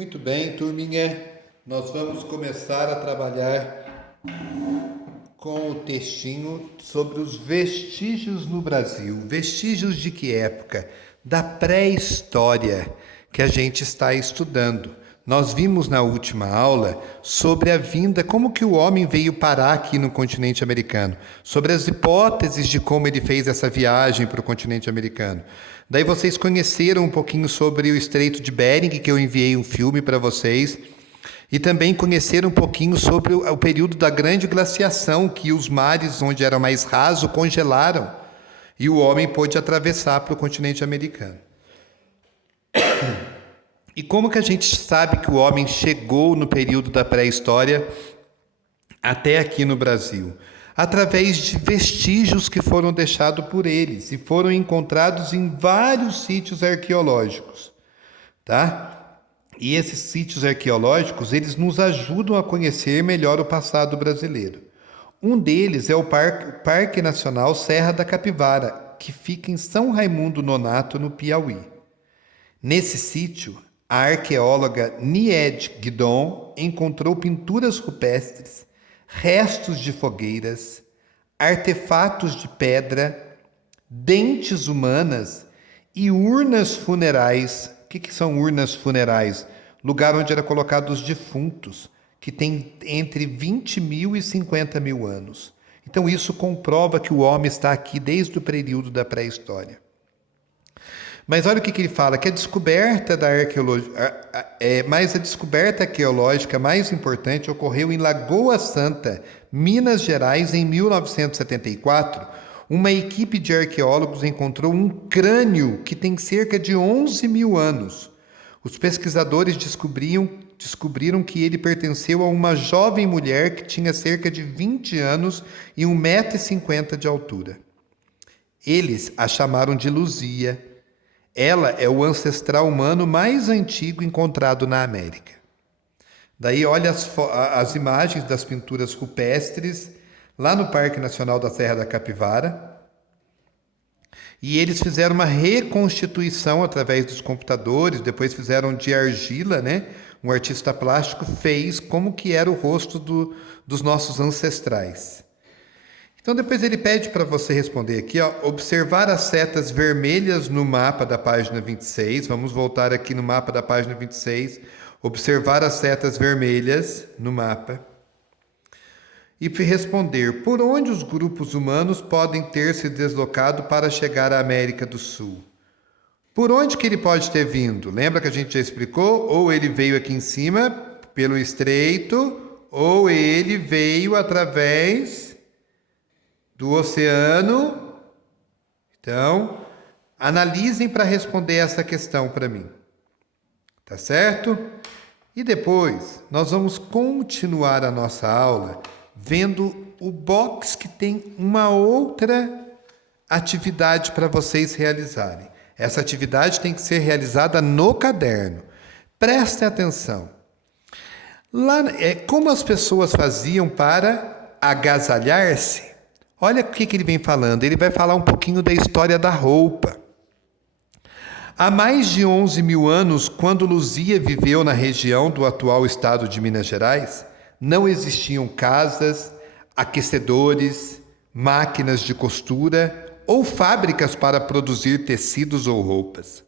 Muito bem, turminha. Nós vamos começar a trabalhar com o textinho sobre os vestígios no Brasil. Vestígios de que época? Da pré-história que a gente está estudando. Nós vimos na última aula sobre a vinda, como que o homem veio parar aqui no continente americano, sobre as hipóteses de como ele fez essa viagem para o continente americano. Daí vocês conheceram um pouquinho sobre o Estreito de Bering, que eu enviei um filme para vocês, e também conheceram um pouquinho sobre o período da grande glaciação, que os mares onde era mais raso congelaram e o homem pôde atravessar para o continente americano. E como que a gente sabe que o homem chegou no período da pré-história até aqui no Brasil? Através de vestígios que foram deixados por eles e foram encontrados em vários sítios arqueológicos, tá? E esses sítios arqueológicos, eles nos ajudam a conhecer melhor o passado brasileiro. Um deles é o Parque Nacional Serra da Capivara, que fica em São Raimundo Nonato, no Piauí. Nesse sítio, a arqueóloga Nied Guidon encontrou pinturas rupestres, restos de fogueiras, artefatos de pedra, dentes humanas e urnas funerais. O que são urnas funerais? Lugar onde eram colocados os defuntos, que tem entre 20 mil e 50 mil anos. Então isso comprova que o homem está aqui desde o período da pré-história. Mas olha o que ele fala, que a descoberta da arqueologia, a descoberta arqueológica mais importante ocorreu em Lagoa Santa, Minas Gerais, em 1974. Uma equipe de arqueólogos encontrou um crânio que tem cerca de 11 mil anos. Os pesquisadores descobriram que ele pertenceu a uma jovem mulher que tinha cerca de 20 anos e 1,50 m de altura. Eles a chamaram de Luzia. Ela é o ancestral humano mais antigo encontrado na América. Daí olha as imagens das pinturas rupestres lá no Parque Nacional da Serra da Capivara. E eles fizeram uma reconstituição através dos computadores, depois fizeram de argila, né? Um artista plástico fez como que era o rosto dos nossos ancestrais. Então depois ele pede para você responder aqui, ó, observar as setas vermelhas no mapa da página 26. Vamos voltar aqui no mapa da página 26. Observar as setas vermelhas no mapa. E responder, por onde os grupos humanos podem ter se deslocado para chegar à América do Sul? Por onde que ele pode ter vindo? Lembra que a gente já explicou? Ou ele veio aqui em cima, pelo estreito, ou ele veio através do oceano. Então, analisem para responder essa questão para mim. Tá certo? E depois, nós vamos continuar a nossa aula vendo o box que tem uma outra atividade para vocês realizarem. Essa atividade tem que ser realizada no caderno. Prestem atenção. Lá, como as pessoas faziam para agasalhar-se? Olha o que ele vem falando. Ele vai falar um pouquinho da história da roupa. Há mais de 11 mil anos, quando Luzia viveu na região do atual estado de Minas Gerais, não existiam casas, aquecedores, máquinas de costura ou fábricas para produzir tecidos ou roupas.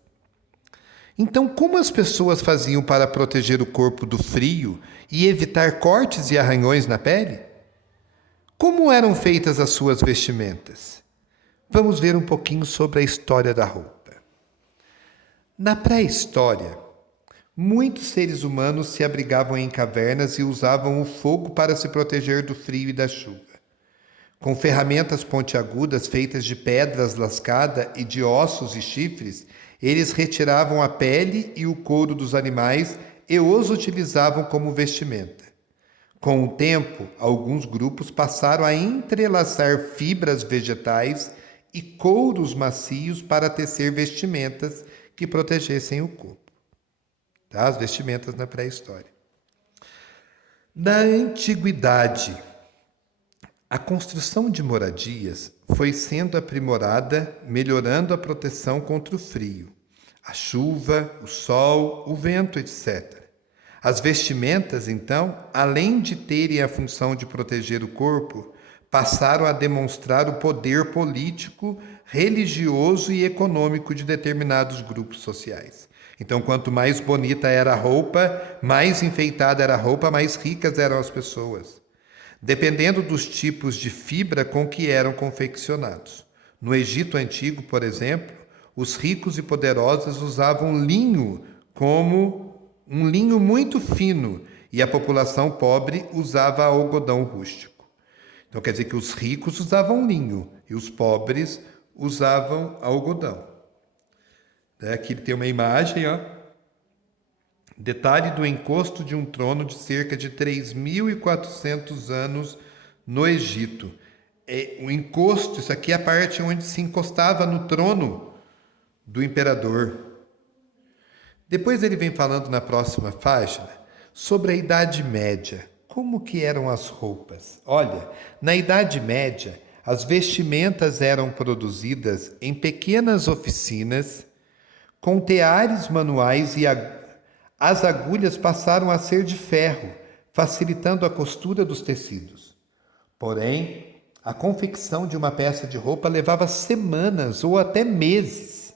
Então, como as pessoas faziam para proteger o corpo do frio e evitar cortes e arranhões na pele? Como eram feitas as suas vestimentas? Vamos ver um pouquinho sobre a história da roupa. Na pré-história, muitos seres humanos se abrigavam em cavernas e usavam o fogo para se proteger do frio e da chuva. Com ferramentas pontiagudas feitas de pedras lascadas e de ossos e chifres, eles retiravam a pele e o couro dos animais e os utilizavam como vestimenta. Com o tempo, alguns grupos passaram a entrelaçar fibras vegetais e couros macios para tecer vestimentas que protegessem o corpo. Tá? As vestimentas na pré-história. Na antiguidade, a construção de moradias foi sendo aprimorada, melhorando a proteção contra o frio, a chuva, o sol, o vento, etc. As vestimentas, então, além de terem a função de proteger o corpo, passaram a demonstrar o poder político, religioso e econômico de determinados grupos sociais. Então, quanto mais bonita era a roupa, mais enfeitada era a roupa, mais ricas eram as pessoas, dependendo dos tipos de fibra com que eram confeccionados. No Egito Antigo, por exemplo, os ricos e poderosos usavam linho como um linho muito fino e a população pobre usava algodão rústico. Então quer dizer que os ricos usavam linho e os pobres usavam algodão. Aqui tem uma imagem, ó. Detalhe do encosto de um trono de cerca de 3.400 anos no Egito. O encosto, isso aqui é a parte onde se encostava no trono do imperador. Depois ele vem falando na próxima página sobre a Idade Média. Como que eram as roupas? Olha, na Idade Média, as vestimentas eram produzidas em pequenas oficinas com teares manuais e as agulhas passaram a ser de ferro, facilitando a costura dos tecidos. Porém, a confecção de uma peça de roupa levava semanas ou até meses.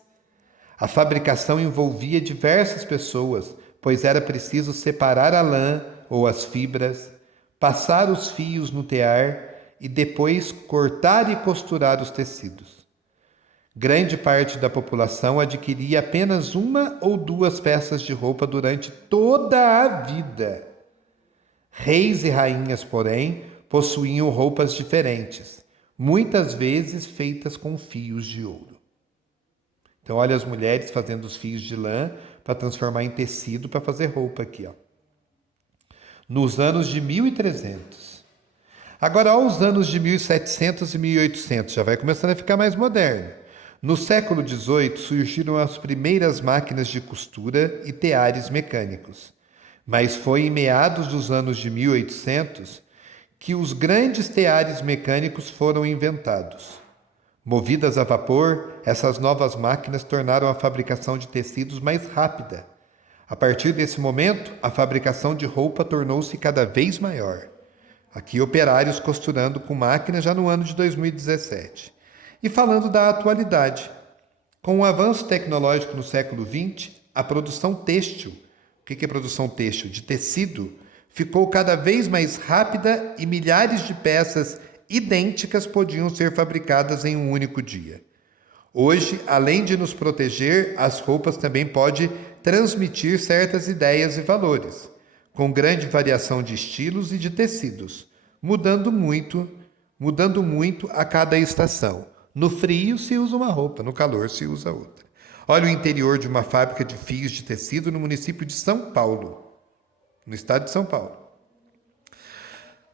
A fabricação envolvia diversas pessoas, pois era preciso separar a lã ou as fibras, passar os fios no tear e depois cortar e costurar os tecidos. Grande parte da população adquiria apenas uma ou duas peças de roupa durante toda a vida. Reis e rainhas, porém, possuíam roupas diferentes, muitas vezes feitas com fios de ouro. Então, olha as mulheres fazendo os fios de lã para transformar em tecido para fazer roupa aqui, ó. Nos anos de 1300. Agora, aos anos de 1700 e 1800, já vai começando a ficar mais moderno. No século XVIII surgiram as primeiras máquinas de costura e teares mecânicos, mas foi em meados dos anos de 1800 que os grandes teares mecânicos foram inventados. Movidas a vapor, essas novas máquinas tornaram a fabricação de tecidos mais rápida. A partir desse momento, a fabricação de roupa tornou-se cada vez maior. Aqui operários costurando com máquinas já no ano de 2017. E falando da atualidade, com o avanço tecnológico no século XX, a produção têxtil, o que é produção têxtil? De tecido, ficou cada vez mais rápida e milhares de peças idênticas podiam ser fabricadas em um único dia. Hoje, além de nos proteger, as roupas também podem transmitir certas ideias e valores, com grande variação de estilos e de tecidos, mudando muito a cada estação. No frio se usa uma roupa, no calor se usa outra. Olha o interior de uma fábrica de fios de tecido no município de São Paulo, no estado de São Paulo.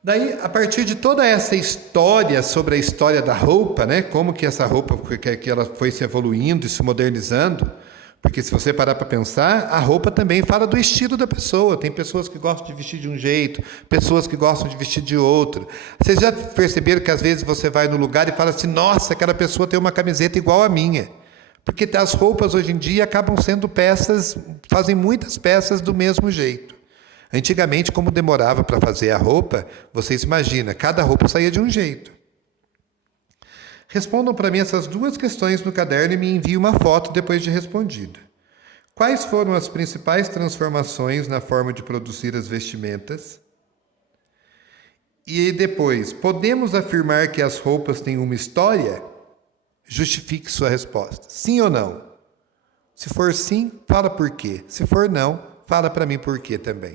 Daí, a partir de toda essa história sobre a história da roupa, né, como que essa roupa que ela foi se evoluindo e se modernizando, porque se você parar para pensar, a roupa também fala do estilo da pessoa. Tem pessoas que gostam de vestir de um jeito, pessoas que gostam de vestir de outro. Vocês já perceberam que às vezes você vai no lugar e fala assim, nossa, aquela pessoa tem uma camiseta igual a minha. Porque as roupas hoje em dia acabam sendo peças, fazem muitas peças do mesmo jeito. Antigamente, como demorava para fazer a roupa, vocês imaginam, cada roupa saía de um jeito. Respondam para mim essas duas questões no caderno e me enviem uma foto depois de respondida. Quais foram as principais transformações na forma de produzir as vestimentas? E depois, podemos afirmar que as roupas têm uma história? Justifique sua resposta. Sim ou não? Se for sim, fala por quê. Se for não, fala para mim por quê também.